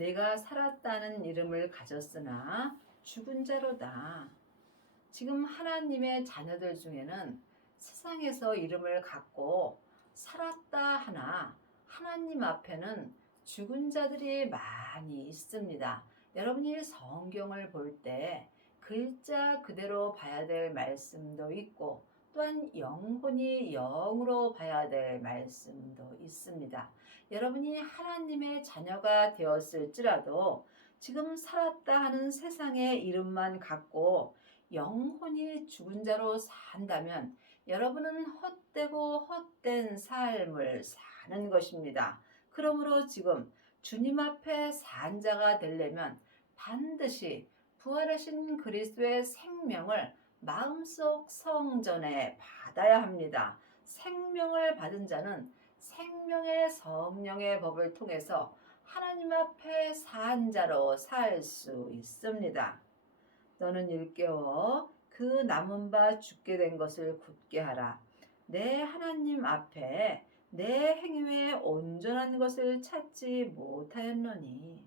내가 살았다는 이름을 가졌으나 죽은 자로다. 지금 하나님의 자녀들 중에는 세상에서 이름을 갖고 살았다 하나 하나님 앞에는 죽은 자들이 많이 있습니다. 여러분이 성경을 볼 때 글자 그대로 봐야 될 말씀도 있고 또한 영혼이 영으로 봐야 될 말씀도 있습니다. 여러분이 하나님의 자녀가 되었을지라도 지금 살았다 하는 세상의 이름만 갖고 영혼이 죽은 자로 산다면 여러분은 헛되고 헛된 삶을 사는 것입니다. 그러므로 지금 주님 앞에 산 자가 되려면 반드시 부활하신 그리스도의 생명을 마음속 성전에 받아야 합니다. 생명을 받은 자는 생명의 성령의 법을 통해서 하나님 앞에 산 자로 살 수 있습니다. 너는 일깨워 그 남은 바 죽게 된 것을 굳게 하라. 내 하나님 앞에 내 행위에 온전한 것을 찾지 못하였노니.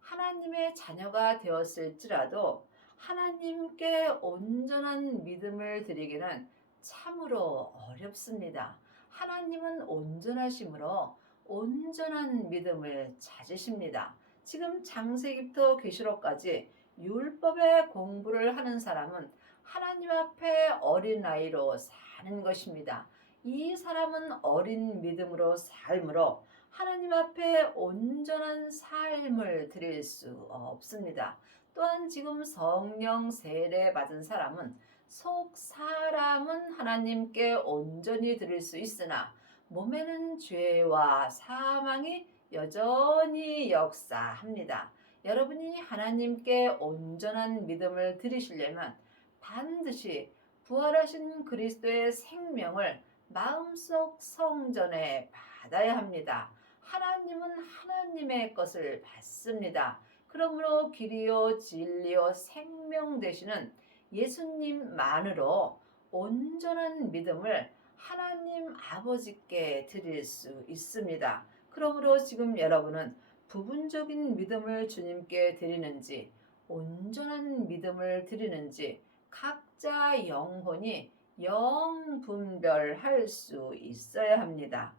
하나님의 자녀가 되었을지라도 하나님께 온전한 믿음을 드리기는 참으로 어렵습니다. 하나님은 온전하심으로 온전한 믿음을 찾으십니다. 지금 창세기부터 계시록까지 율법의 공부를 하는 사람은 하나님 앞에 어린아이로 사는 것입니다. 이 사람은 어린 믿음으로 삶으로 하나님 앞에 온전한 삶을 드릴 수 없습니다. 또한 지금 성령 세례 받은 사람은 속 사람은 하나님께 온전히 드릴 수 있으나 몸에는 죄와 사망이 여전히 역사합니다. 여러분이 하나님께 온전한 믿음을 드리시려면 반드시 부활하신 그리스도의 생명을 마음속 성전에 받아야 합니다. 하나님은 하나님의 것을 받습니다. 그러므로 길이요 진리요 생명 되시는 예수님만으로 온전한 믿음을 하나님 아버지께 드릴 수 있습니다. 그러므로 지금 여러분은 부분적인 믿음을 주님께 드리는지 온전한 믿음을 드리는지 각자 영혼이 영분별할 수 있어야 합니다.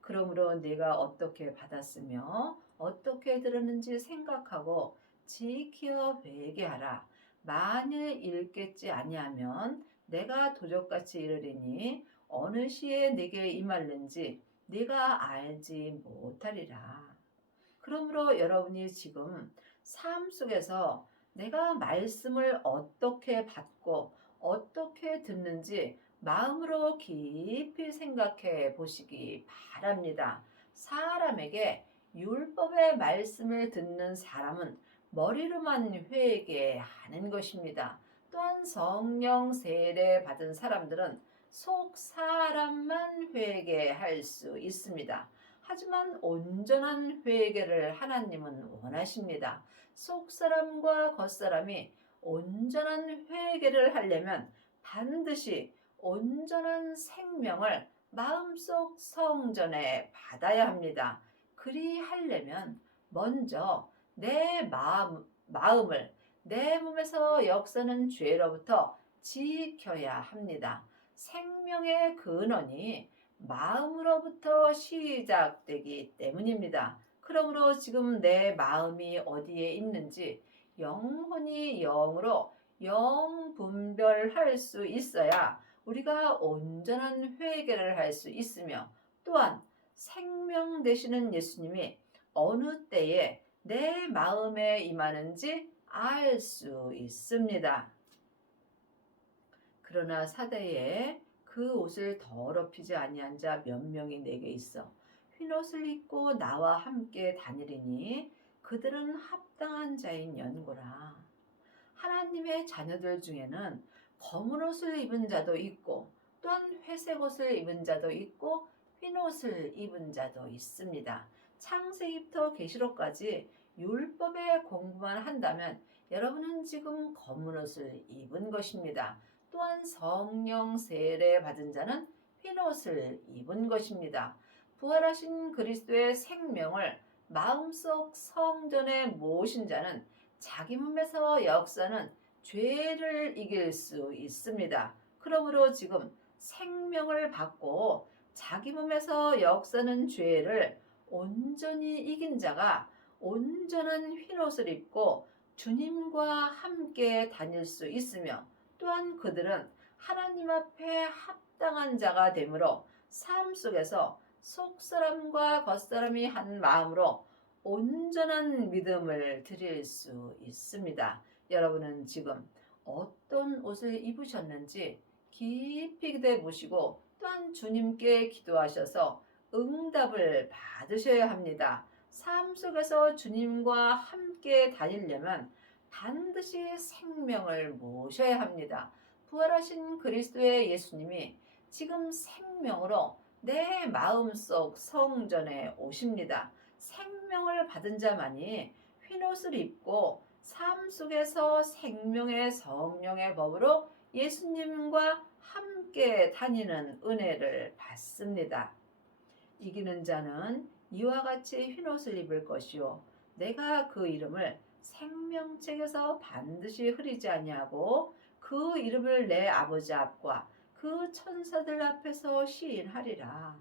그러므로 내가 어떻게 받았으며 어떻게 들었는지 생각하고 지키어 회개하라. 만일 읽겠지 아니하면 내가 도적같이 이르리니 어느 시에 내게 임할는지 네가 알지 못하리라. 그러므로 여러분이 지금 삶 속에서 내가 말씀을 어떻게 받고 어떻게 듣는지 마음으로 깊이 생각해 보시기 바랍니다. 사람에게 율법의 말씀을 듣는 사람은 머리로만 회개하는 것입니다. 또한 성령 세례 받은 사람들은 속 사람만 회개할 수 있습니다. 하지만 온전한 회개를 하나님은 원하십니다. 속사람과 겉사람이 온전한 회개를 하려면 반드시 온전한 생명을 마음속 성전에 받아야 합니다. 그리하려면 먼저 내 마음을 내 몸에서 역사는 죄로부터 지켜야 합니다. 생명의 근원이 마음으로부터 시작되기 때문입니다. 그러므로 지금 내 마음이 어디에 있는지 영혼이 영으로 영분별할 수 있어야 우리가 온전한 회개를 할 수 있으며 또한 생명 되시는 예수님이 어느 때에 내 마음에 임하는지 알 수 있습니다. 그러나 사대에 그 옷을 더럽히지 아니한 자 몇 명이 내게 있어 흰옷을 입고 나와 함께 다니리니 그들은 합당한 자인 연고라. 하나님의 자녀들 중에는 검은 옷을 입은 자도 있고 또한 회색 옷을 입은 자도 있고 흰 옷을 입은 자도 있습니다. 창세기부터 계시록까지 율법의 공부만 한다면 여러분은 지금 검은 옷을 입은 것입니다. 또한 성령 세례 받은 자는 흰 옷을 입은 것입니다. 부활하신 그리스도의 생명을 마음속 성전에 모신 자는 자기 몸에서 역사는 죄를 이길 수 있습니다. 그러므로 지금 생명을 받고 자기 몸에서 역사는 죄를 온전히 이긴 자가 온전한 흰옷을 입고 주님과 함께 다닐 수 있으며, 또한 그들은 하나님 앞에 합당한 자가 되므로 삶 속에서 속사람과 겉사람이 한 마음으로 온전한 믿음을 드릴 수 있습니다. 여러분은 지금 어떤 옷을 입으셨는지 깊이 기도해 보시고, 또한 주님께 기도하셔서 응답을 받으셔야 합니다. 삶 속에서 주님과 함께 다니려면 반드시 생명을 모셔야 합니다. 부활하신 그리스도의 예수님이 지금 생명으로 내 마음속 성전에 오십니다. 생명을 받은 자만이 흰옷을 입고 삶 속에서 생명의 성령의 법으로 예수님과 함께 다니는 은혜를 받습니다. 이기는 자는 이와 같이 흰옷을 입을 것이요 내가 그 이름을 생명책에서 반드시 흐리지 아니하고 그 이름을 내 아버지 앞과 그 천사들 앞에서 시인하리라.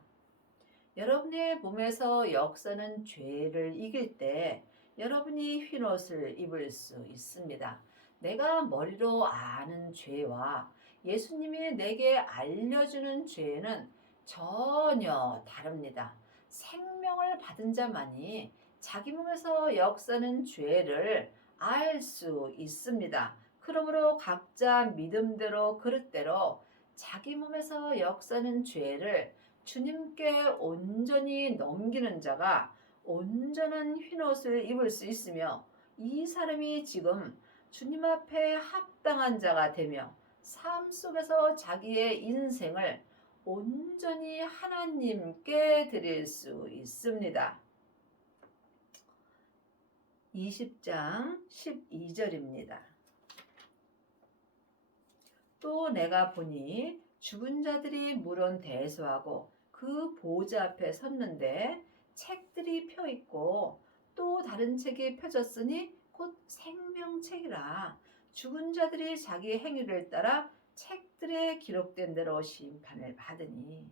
여러분의 몸에서 역사는 죄를 이길 때 여러분이 흰옷을 입을 수 있습니다. 내가 머리로 아는 죄와 예수님이 내게 알려주는 죄는 전혀 다릅니다. 생명을 받은 자만이 자기 몸에서 역사는 죄를 알 수 있습니다. 그러므로 각자 믿음대로 그릇대로 자기 몸에서 역사는 죄를 주님께 온전히 넘기는 자가 온전한 흰옷을 입을 수 있으며, 이 사람이 지금 주님 앞에 합당한 자가 되며 삶 속에서 자기의 인생을 온전히 하나님께 드릴 수 있습니다. 20장 12절입니다. 또 내가 보니 죽은 자들이 물은 대수하고 그 보좌 앞에 섰는데 책들이 펴 있고 또 다른 책이 펴졌으니 곧 생명책이라. 죽은 자들이 자기 행위를 따라 책들에 기록된 대로 심판을 받으니.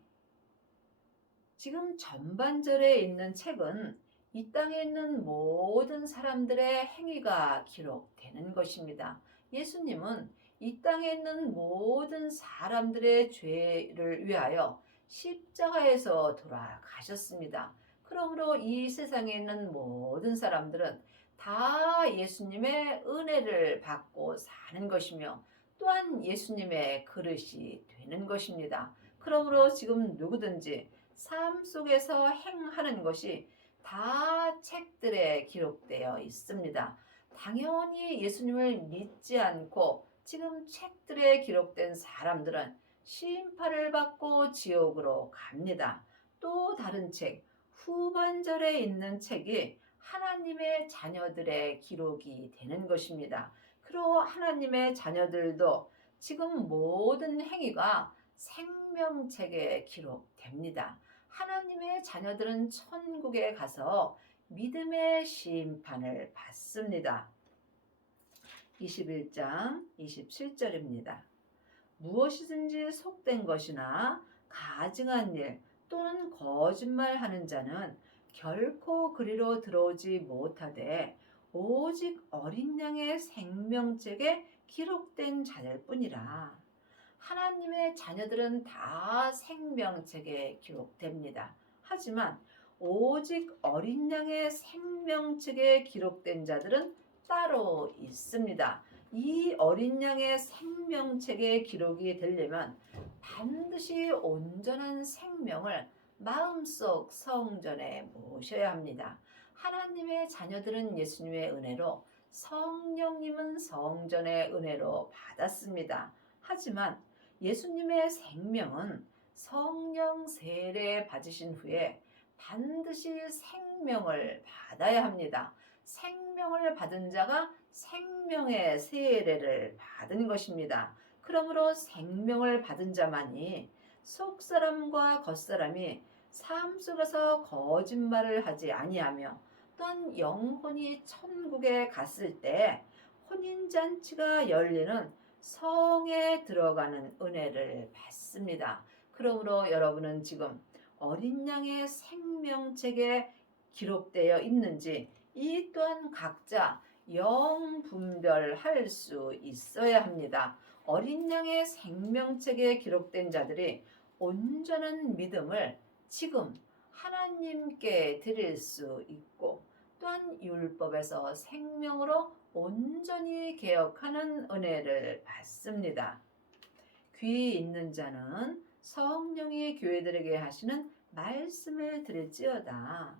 지금 전반절에 있는 책은 이 땅에 있는 모든 사람들의 행위가 기록되는 것입니다. 예수님은 이 땅에 있는 모든 사람들의 죄를 위하여 십자가에서 돌아가셨습니다. 그러므로 이 세상에 있는 모든 사람들은 다 예수님의 은혜를 받고 사는 것이며, 또한 예수님의 그릇이 되는 것입니다. 그러므로 지금 누구든지 삶 속에서 행하는 것이 다 책들에 기록되어 있습니다. 당연히 예수님을 믿지 않고 지금 책들에 기록된 사람들은 심판을 받고 지옥으로 갑니다. 또 다른 책, 후반절에 있는 책이 하나님의 자녀들의 기록이 되는 것입니다. 그리고 하나님의 자녀들도 지금 모든 행위가 생명책에 기록됩니다. 하나님의 자녀들은 천국에 가서 믿음의 심판을 받습니다. 21장 27절입니다. 무엇이든지 속된 것이나 가증한 일 또는 거짓말하는 자는 결코 그리로 들어오지 못하되 오직 어린 양의 생명책에 기록된 자들 뿐이라. 하나님의 자녀들은 다 생명책에 기록됩니다. 하지만 오직 어린 양의 생명책에 기록된 자들은 따로 있습니다. 이 어린 양의 생명책에 기록이 되려면 반드시 온전한 생명을 마음속 성전에 모셔야 합니다. 하나님의 자녀들은 예수님의 은혜로, 성령님은 성전의 은혜로 받았습니다. 하지만 예수님의 생명은 성령 세례 받으신 후에 반드시 생명을 받아야 합니다. 생명을 받은 자가 생명의 세례를 받은 것입니다. 그러므로 생명을 받은 자만이 속사람과 겉사람이 삶 속에서 거짓말을 하지 아니하며 또한 영혼이 천국에 갔을 때 혼인잔치가 열리는 성에 들어가는 은혜를 받습니다. 그러므로 여러분은 지금 어린 양의 생명책에 기록되어 있는지 이 또한 각자 영분별할 수 있어야 합니다. 어린 양의 생명책에 기록된 자들이 온전한 믿음을 지금 하나님께 드릴 수 있고 또한 율법에서 생명으로 온전히 개혁하는 은혜를 받습니다. 귀 있는 자는 성령이 교회들에게 하시는 말씀을 들을지어다.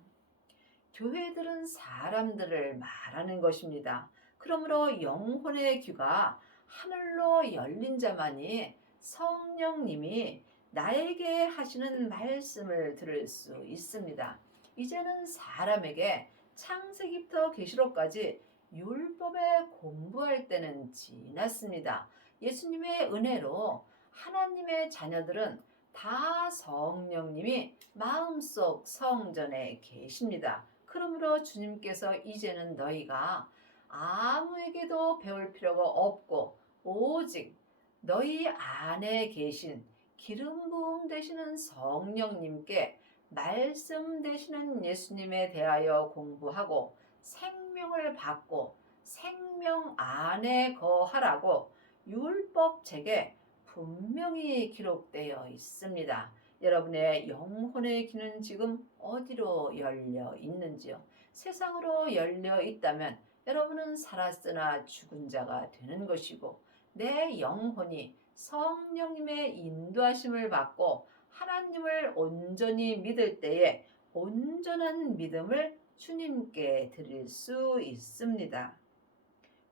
교회들은 사람들을 말하는 것입니다. 그러므로 영혼의 귀가 하늘로 열린 자만이 성령님이 나에게 하시는 말씀을 들을 수 있습니다. 이제는 사람에게 창세기부터 계시록까지 율법에 공부할 때는 지났습니다. 예수님의 은혜로 하나님의 자녀들은 다 성령님이 마음속 성전에 계십니다. 그러므로 주님께서 이제는 너희가 아무에게도 배울 필요가 없고 오직 너희 안에 계신 기름 부음 되시는 성령님께 말씀 되시는 예수님에 대하여 공부하고 생명을 받고 생명 안에 거하라고 율법책에 분명히 기록되어 있습니다. 여러분의 영혼의 귀는 지금 어디로 열려 있는지요? 세상으로 열려 있다면 여러분은 살았으나 죽은 자가 되는 것이고 내 영혼이 성령님의 인도하심을 받고 하나님을 온전히 믿을 때에 온전한 믿음을 주님께 드릴 수 있습니다.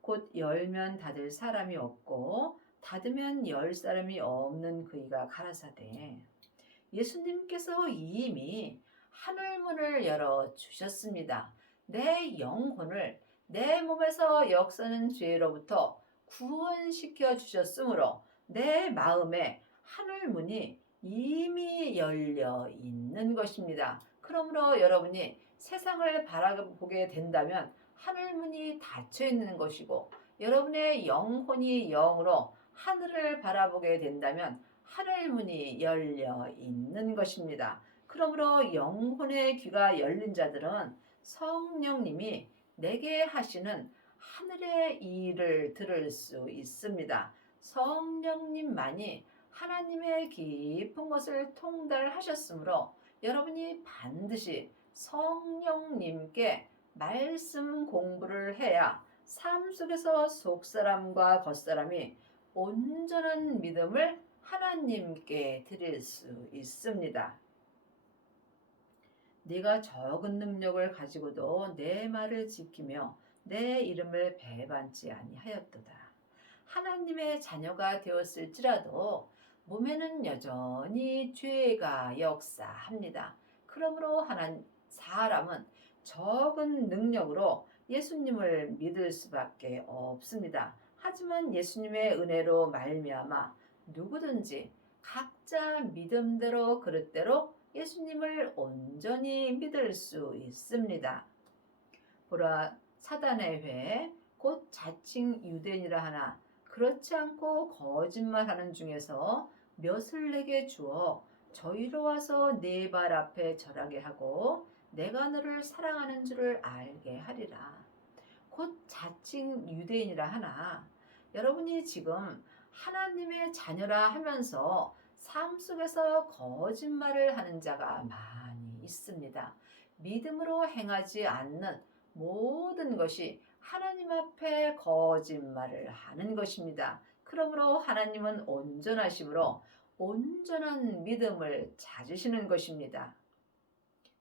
곧 열면 닫을 사람이 없고 닫으면 열 사람이 없는 그이가 가라사대. 예수님께서 이미 하늘문을 열어 주셨습니다. 내 영혼을 내 몸에서 역사는 죄로부터 구원시켜 주셨으므로 내 마음에 하늘문이 이미 열려 있는 것입니다. 그러므로 여러분이 세상을 바라보게 된다면 하늘문이 닫혀 있는 것이고 여러분의 영혼이 영으로 하늘을 바라보게 된다면 하늘문이 열려 있는 것입니다. 그러므로 영혼의 귀가 열린 자들은 성령님이 내게 하시는 하늘의 일을 들을 수 있습니다. 성령님만이 하나님의 깊은 것을 통달하셨으므로 여러분이 반드시 성령님께 말씀 공부를 해야 삶 속에서 속사람과 겉사람이 온전한 믿음을 하나님께 드릴 수 있습니다. 네가 적은 능력을 가지고도 내 말을 지키며 내 이름을 배반치 아니하였도다. 하나님의 자녀가 되었을지라도 몸에는 여전히 죄가 역사합니다. 그러므로 사람은 적은 능력으로 예수님을 믿을 수밖에 없습니다. 하지만 예수님의 은혜로 말미암아 누구든지 각자 믿음대로 그릇대로 예수님을 온전히 믿을 수 있습니다. 보라, 사단의 회, 곧 자칭 유대인이라 하나 그렇지 않고 거짓말하는 중에서 몇을 내게 주어 저희로 와서 네 발 앞에 절하게 하고 내가 너를 사랑하는 줄을 알게 하리라. 곧 자칭 유대인이라 하나 여러분이 지금 하나님의 자녀라 하면서 삶 속에서 거짓말을 하는 자가 많이 있습니다. 믿음으로 행하지 않는 모든 것이 하나님 앞에 거짓말을 하는 것입니다. 그러므로 하나님은 온전하심으로 온전한 믿음을 찾으시는 것입니다.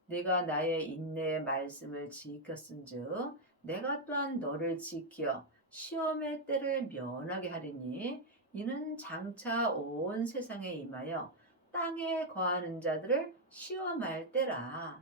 네가 나의 인내의 말씀을 지켰은즉 내가 또한 너를 지켜 시험의 때를 면하게 하리니 이는 장차 온 세상에 임하여 땅에 거하는 자들을 시험할 때라.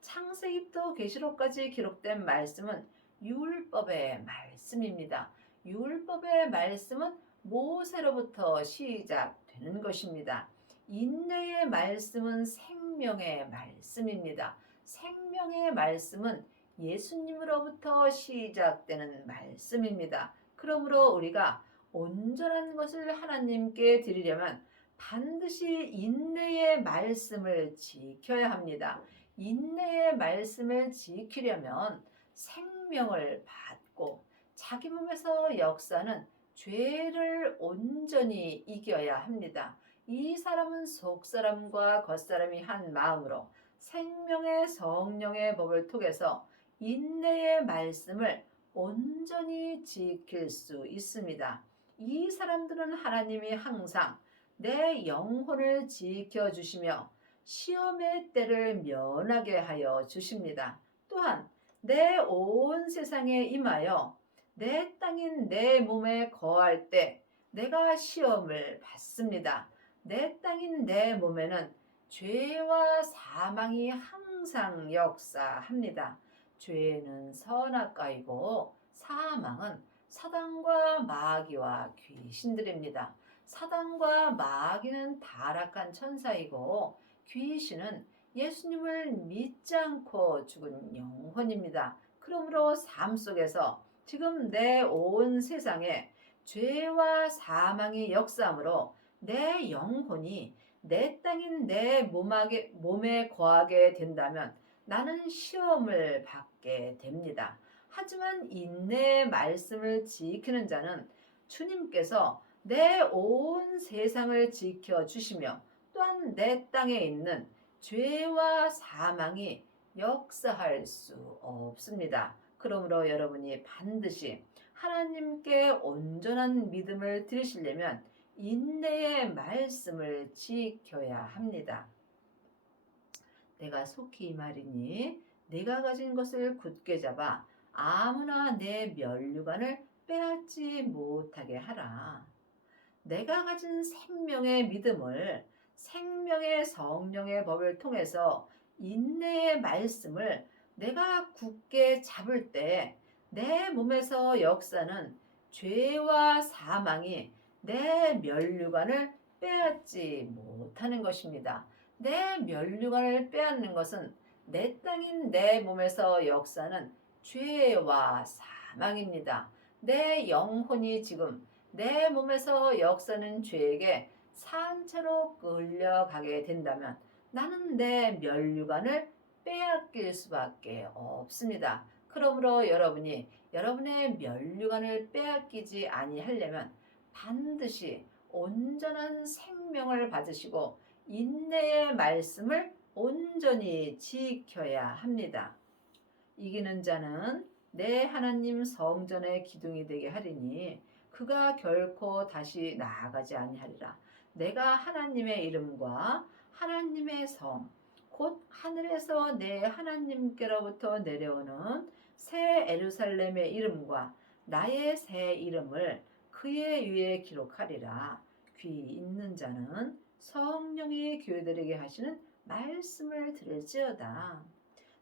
창세기부터 계시록까지 기록된 말씀은 율법의 말씀입니다. 율법의 말씀은 모세로부터 시작되는 것입니다. 인내의 말씀은 생명의 말씀입니다. 생명의 말씀은 예수님으로부터 시작되는 말씀입니다. 그러므로 우리가 온전한 것을 하나님께 드리려면 반드시 인내의 말씀을 지켜야 합니다. 인내의 말씀을 지키려면 생명을 받고 자기 몸에서 역사는 죄를 온전히 이겨야 합니다. 이 사람은 속사람과 겉사람이 한 마음으로 생명의 성령의 법을 통해서 인내의 말씀을 온전히 지킬 수 있습니다. 이 사람들은 하나님이 항상 내 영혼을 지켜주시며 시험의 때를 면하게 하여 주십니다. 또한 내 온 세상에 임하여 내 땅인 내 몸에 거할 때 내가 시험을 받습니다. 내 땅인 내 몸에는 죄와 사망이 항상 역사합니다. 죄는 선악과이고 사망은 사단과 마귀와 귀신들입니다. 사단과 마귀는 타락한 천사이고 귀신은 예수님을 믿지 않고 죽은 영혼입니다. 그러므로 삶 속에서 지금 내 온 세상에 죄와 사망이 역사하므로 내 영혼이 내 땅인 내 몸에 거하게 된다면 나는 시험을 받게 됩니다. 하지만 인내의 말씀을 지키는 자는 주님께서 내 온 세상을 지켜주시며 또한 내 땅에 있는 죄와 사망이 역사할 수 없습니다. 그러므로 여러분이 반드시 하나님께 온전한 믿음을 드리시려면 인내의 말씀을 지켜야 합니다. 내가 속히 이 말이니 내가 가진 것을 굳게 잡아 아무나 내 면류관을 빼앗지 못하게 하라. 내가 가진 생명의 믿음을 생명의 성령의 법을 통해서 인내의 말씀을 내가 굳게 잡을 때 내 몸에서 역사는 죄와 사망이 내 면류관을 빼앗지 못하는 것입니다. 내 면류관을 빼앗는 것은 내 땅인 내 몸에서 역사는 죄와 사망입니다. 내 영혼이 지금 내 몸에서 역사는 죄에게 산채로 끌려가게 된다면 나는 내 면류관을 빼앗길 수밖에 없습니다. 그러므로 여러분이 여러분의 면류관을 빼앗기지 아니하려면 반드시 온전한 생명을 받으시고 인내의 말씀을 온전히 지켜야 합니다. 이기는 자는 내 하나님 성전의 기둥이 되게 하리니 그가 결코 다시 나아가지 아니하리라. 내가 하나님의 이름과 하나님의 성, 곧 하늘에서 내 하나님께로부터 내려오는 새 에루살렘의 이름과 나의 새 이름을 그의 위에 기록하리라. 귀 있는 자는 성령이 교회들에게 하시는 말씀을 들을지어다.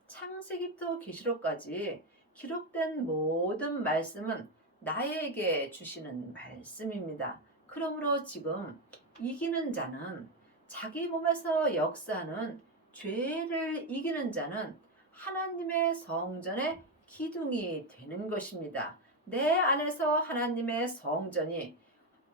창세기부터 계시록까지 기록된 모든 말씀은 나에게 주시는 말씀입니다. 그러므로 지금 이기는 자는 자기 몸에서 역사하는 죄를 이기는 자는 하나님의 성전의 기둥이 되는 것입니다. 내 안에서 하나님의 성전이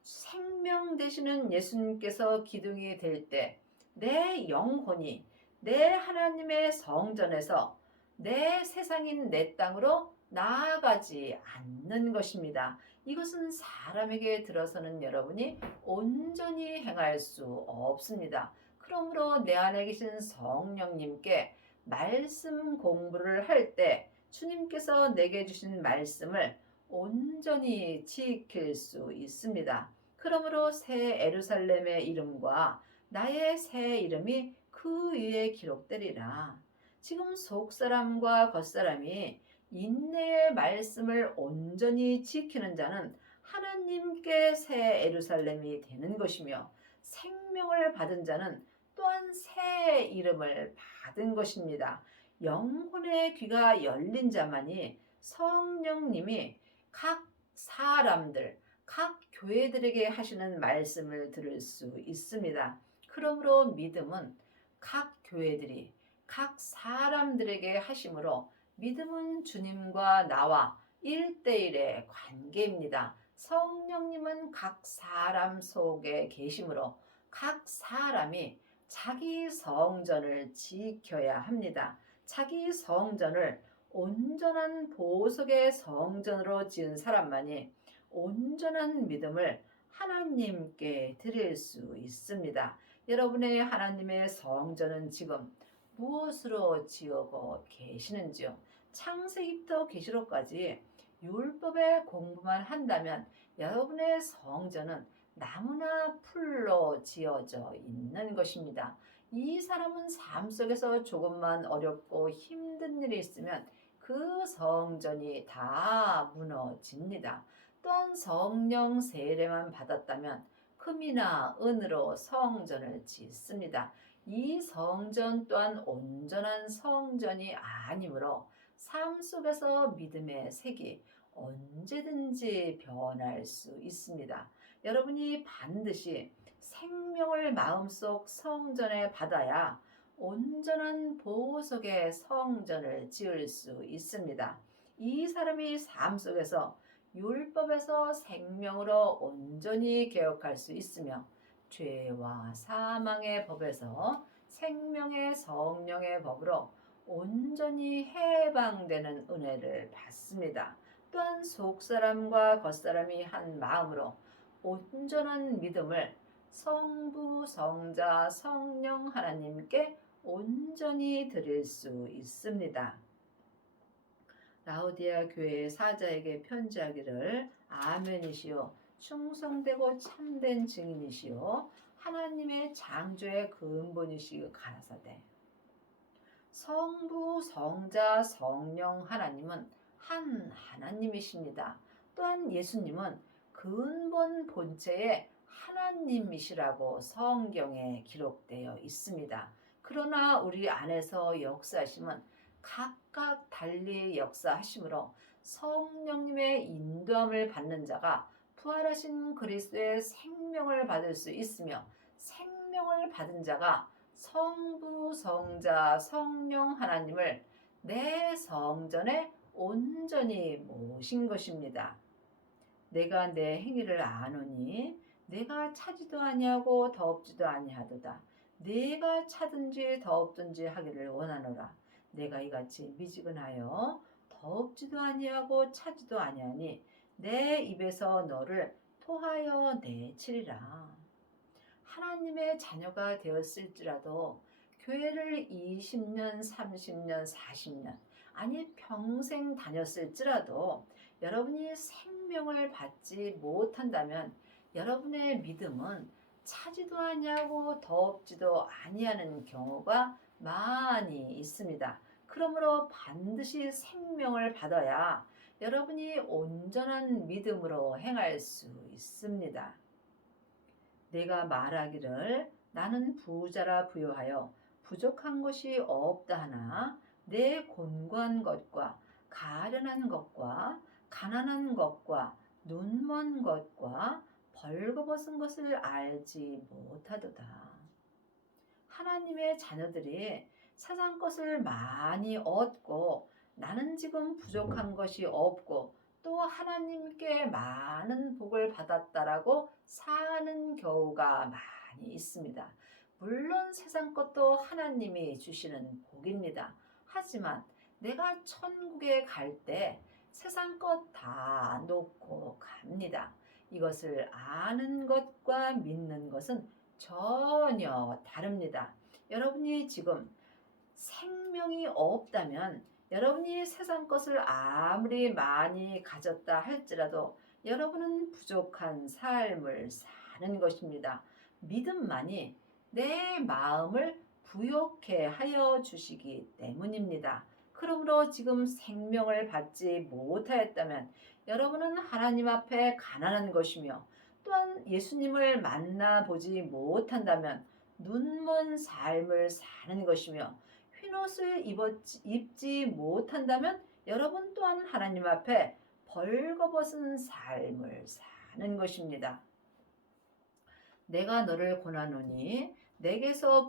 생명 되시는 예수님께서 기둥이 될 때 내 영혼이 내 하나님의 성전에서 내 세상인 내 땅으로 나아가지 않는 것입니다. 이것은 사람에게 들어서는 여러분이 온전히 행할 수 없습니다. 그러므로 내 안에 계신 성령님께 말씀 공부를 할 때 주님께서 내게 주신 말씀을 온전히 지킬 수 있습니다. 그러므로 새 에루살렘의 이름과 나의 새 이름이 그 위에 기록되리라. 지금 속사람과 겉사람이 인내의 말씀을 온전히 지키는 자는 하나님께 새 에루살렘이 되는 것이며 생명을 받은 자는 또한 새 이름을 받은 것입니다. 영혼의 귀가 열린 자만이 성령님이 각 사람들, 각 교회들에게 하시는 말씀을 들을 수 있습니다. 그러므로 믿음은 각 교회들이 각 사람들에게 하심으로 믿음은 주님과 나와 1대1의 관계입니다. 성령님은 각 사람 속에 계심으로 각 사람이 자기 성전을 지켜야 합니다. 자기 성전을 온전한 보석의 성전으로 지은 사람만이 온전한 믿음을 하나님께 드릴 수 있습니다. 여러분의 하나님의 성전은 지금 무엇으로 지어고 계시는지요? 창세기부터 계시록까지 율법의 공부만 한다면 여러분의 성전은 나무나 풀로 지어져 있는 것입니다. 이 사람은 삶 속에서 조금만 어렵고 힘든 일이 있으면 그 성전이 다 무너집니다. 또한 성령 세례만 받았다면 금이나 은으로 성전을 짓습니다. 이 성전 또한 온전한 성전이 아니므로 삶 속에서 믿음의 색이 언제든지 변할 수 있습니다. 여러분이 반드시 생명을 마음속 성전에 받아야 온전한 보석의 성전을 지을 수 있습니다. 이 사람이 삶 속에서 율법에서 생명으로 온전히 개혁할 수 있으며 죄와 사망의 법에서 생명의 성령의 법으로 온전히 해방되는 은혜를 받습니다. 또한 속사람과 겉사람이 한 마음으로 온전한 믿음을 성부, 성자, 성령 하나님께 온전히 드릴 수 있습니다. 라오디아 교회의 사자에게 편지하기를 아멘이시오. 충성되고 참된 증인이시오. 하나님의 창조의 근본이시오 가라사대. 성부, 성자, 성령 하나님은 한 하나님이십니다. 또한 예수님은 근본 본체의 하나님이시라고 성경에 기록되어 있습니다. 그러나 우리 안에서 역사하심은 각각 달리 역사하심으로 성령님의 인도함을 받는 자가 부활하신 그리스도의 생명을 받을 수 있으며 생명을 받은 자가 성부, 성자, 성령 하나님을 내 성전에 온전히 모신 것입니다. 내가 내 행위를 아노니 내가 차지도 아니하고 더없지도 아니하도다. 내가 차든지 더없든지 하기를 원하노라. 내가 이같이 미지근하여 더없지도 아니하고 차지도 아니하니 내 입에서 너를 토하여 내치리라. 하나님의 자녀가 되었을지라도 교회를 20년, 30년, 40년 아니 평생 다녔을지라도 여러분이 생명을 받지 못한다면 여러분의 믿음은 차지도 아니하고 더없지도 아니하는 경우가 많이 있습니다. 그러므로 반드시 생명을 받아야 여러분이 온전한 믿음으로 행할 수 있습니다. 내가 말하기를 나는 부자라 부요하여 부족한 것이 없다 하나 내 곤고한 것과 가련한 것과 가난한 것과 눈먼 것과 벌거벗은 것을 알지 못하도다. 하나님의 자녀들이 세상 것을 많이 얻고 나는 지금 부족한 것이 없고 또 하나님께 많은 복을 받았다라고 사는 경우가 많이 있습니다. 물론 세상 것도 하나님이 주시는 복입니다. 하지만 내가 천국에 갈 때 세상 것 다 놓고 갑니다. 이것을 아는 것과 믿는 것은 전혀 다릅니다. 여러분이 지금 생명이 없다면 여러분이 세상 것을 아무리 많이 가졌다 할지라도 여러분은 부족한 삶을 사는 것입니다. 믿음만이 내 마음을 부욕해 하여 주시기 때문입니다. 그러므로 지금 생명을 받지 못하였다면 여러분은 하나님 앞에 가난한 것이며 또한 예수님을 만나보지 못한다면 눈먼 삶을 사는 것이며 흰옷을 입지 못한다면 여러분 또한 하나님 앞에 벌거벗은 삶을 사는 것입니다. 내가 너를 권하노니 내게서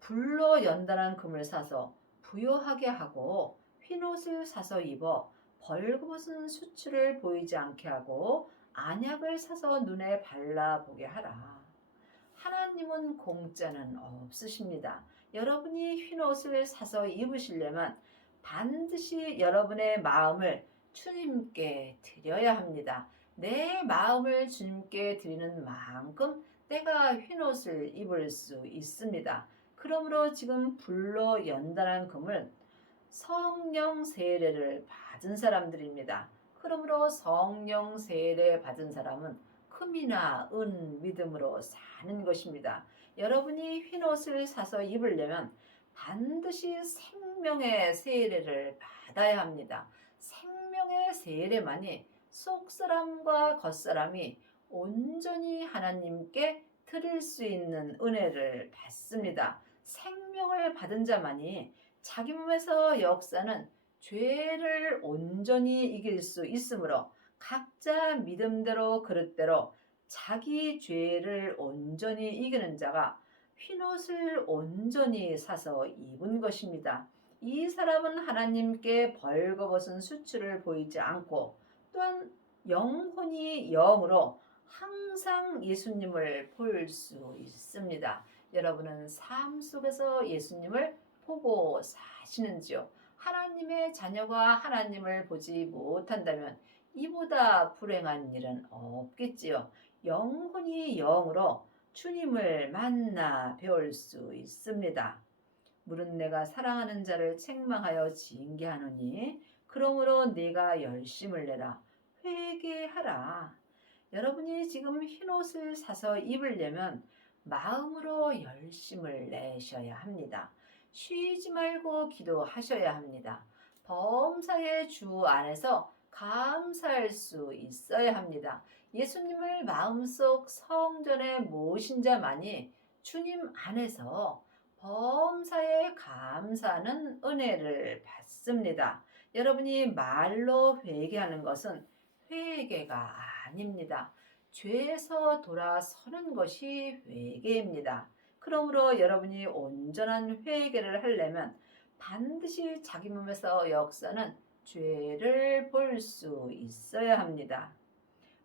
불로 연단한 금을 사서 부요하게 하고 흰옷을 사서 입어 벌거벗은 수치를 보이지 않게 하고 안약을 사서 눈에 발라보게 하라. 하나님은 공짜는 없으십니다. 여러분이 흰옷을 사서 입으시려면 반드시 여러분의 마음을 주님께 드려야 합니다. 내 마음을 주님께 드리는 만큼 때가 흰옷을 입을 수 있습니다. 그러므로 지금 불로 연단한 금을 성령 세례를 받은 사람들입니다. 그러므로 성령 세례 받은 사람은 금이나 은 믿음으로 사는 것입니다. 여러분이 흰옷을 사서 입으려면 반드시 생명의 세례를 받아야 합니다. 생명의 세례만이 속사람과 겉사람이 온전히 하나님께 드릴 수 있는 은혜를 받습니다. 생명을 받은 자만이 자기 몸에서 역사는 죄를 온전히 이길 수 있으므로 각자 믿음대로 그릇대로 자기 죄를 온전히 이기는 자가 흰옷을 온전히 사서 입은 것입니다. 이 사람은 하나님께 벌거벗은 수치를 보이지 않고 또한 영혼이 영으로 항상 예수님을 볼 수 있습니다. 여러분은 삶 속에서 예수님을 보고 사시는지요? 하나님의 자녀가 하나님을 보지 못한다면 이보다 불행한 일은 없겠지요. 영혼이 영으로 주님을 만나 배울 수 있습니다. 물은 내가 사랑하는 자를 책망하여 징계하노니 그러므로 네가 열심을 내라 회개하라. 여러분이 지금 흰옷을 사서 입으려면 마음으로 열심을 내셔야 합니다. 쉬지 말고 기도하셔야 합니다. 범사의 주 안에서 감사할 수 있어야 합니다. 예수님을 마음속 성전에 모신 자만이 주님 안에서 범사에 감사하는 은혜를 받습니다. 여러분이 말로 회개하는 것은 회개가 아닙니다. 죄에서 돌아서는 것이 회개입니다. 그러므로 여러분이 온전한 회개를 하려면 반드시 자기 몸에서 역사는 죄를 볼 수 있어야 합니다.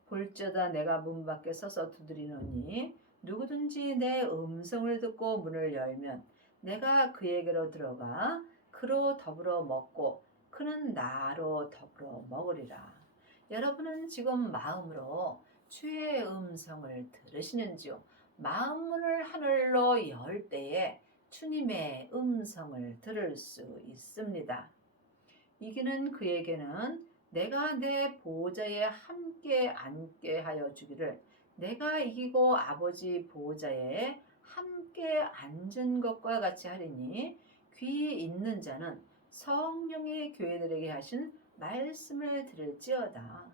볼지어다 내가 문 밖에 서서 두드리노니 누구든지 내 음성을 듣고 문을 열면 내가 그에게로 들어가 그로 더불어 먹고 그는 나로 더불어 먹으리라. 여러분은 지금 마음으로 주의 음성을 들으시는지요? 마음문을 하늘로 열 때에 주님의 음성을 들을 수 있습니다. 이기는 그에게는 내가 내 보좌에 함께 앉게 하여 주기를 내가 이기고 아버지 보좌에 함께 앉은 것과 같이 하리니 귀 있는 자는 성령의 교회들에게 하신 말씀을 들을지어다.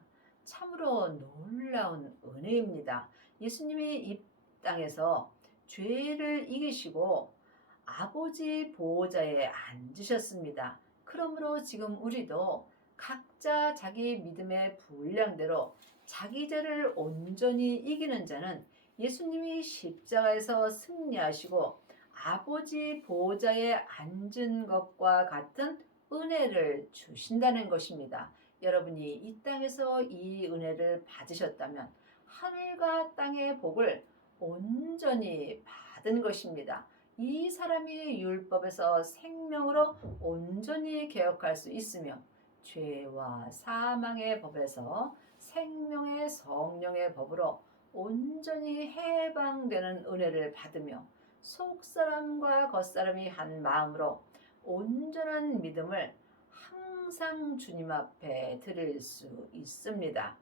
참으로 놀라운 은혜입니다. 예수님이 이 땅에서 죄를 이기시고 아버지 보호자에 앉으셨습니다. 그러므로 지금 우리도 각자 자기 믿음의 분량대로 자기 죄를 온전히 이기는 자는 예수님이 십자가에서 승리하시고 아버지 보호자에 앉은 것과 같은 은혜를 주신다는 것입니다. 여러분이 이 땅에서 이 은혜를 받으셨다면 하늘과 땅의 복을 온전히 받은 것입니다. 이 사람이 율법에서 생명으로 온전히 개혁할 수 있으며 죄와 사망의 법에서 생명의 성령의 법으로 온전히 해방되는 은혜를 받으며 속사람과 겉사람이 한 마음으로 온전한 믿음을 항상 주님 앞에 드릴 수 있습니다.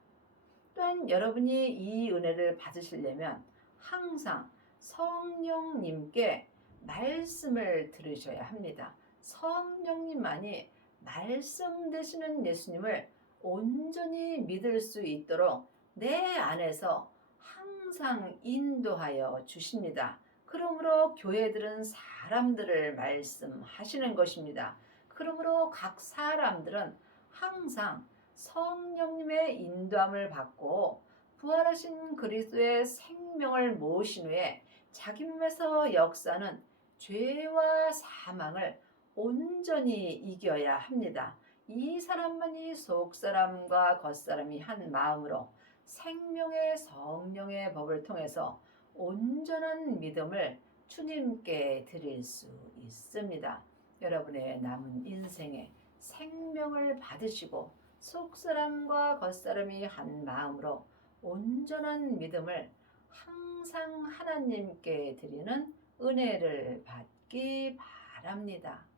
또한 여러분이 이 은혜를 받으시려면 항상 성령님께 말씀을 들으셔야 합니다. 성령님만이 말씀 되시는 예수님을 온전히 믿을 수 있도록 내 안에서 항상 인도하여 주십니다. 그러므로 교회들은 사람들을 말씀하시는 것입니다. 그러므로 각 사람들은 항상 성령님의 인도함을 받고 부활하신 그리스도의 생명을 모신 후에 자기 몸에서 역사는 죄와 사망을 온전히 이겨야 합니다. 이 사람만이 속사람과 겉사람이 한 마음으로 생명의 성령의 법을 통해서 온전한 믿음을 주님께 드릴 수 있습니다. 여러분의 남은 인생에 생명을 받으시고 속사람과 겉사람이 한 마음으로 온전한 믿음을 항상 하나님께 드리는 은혜를 받기 바랍니다.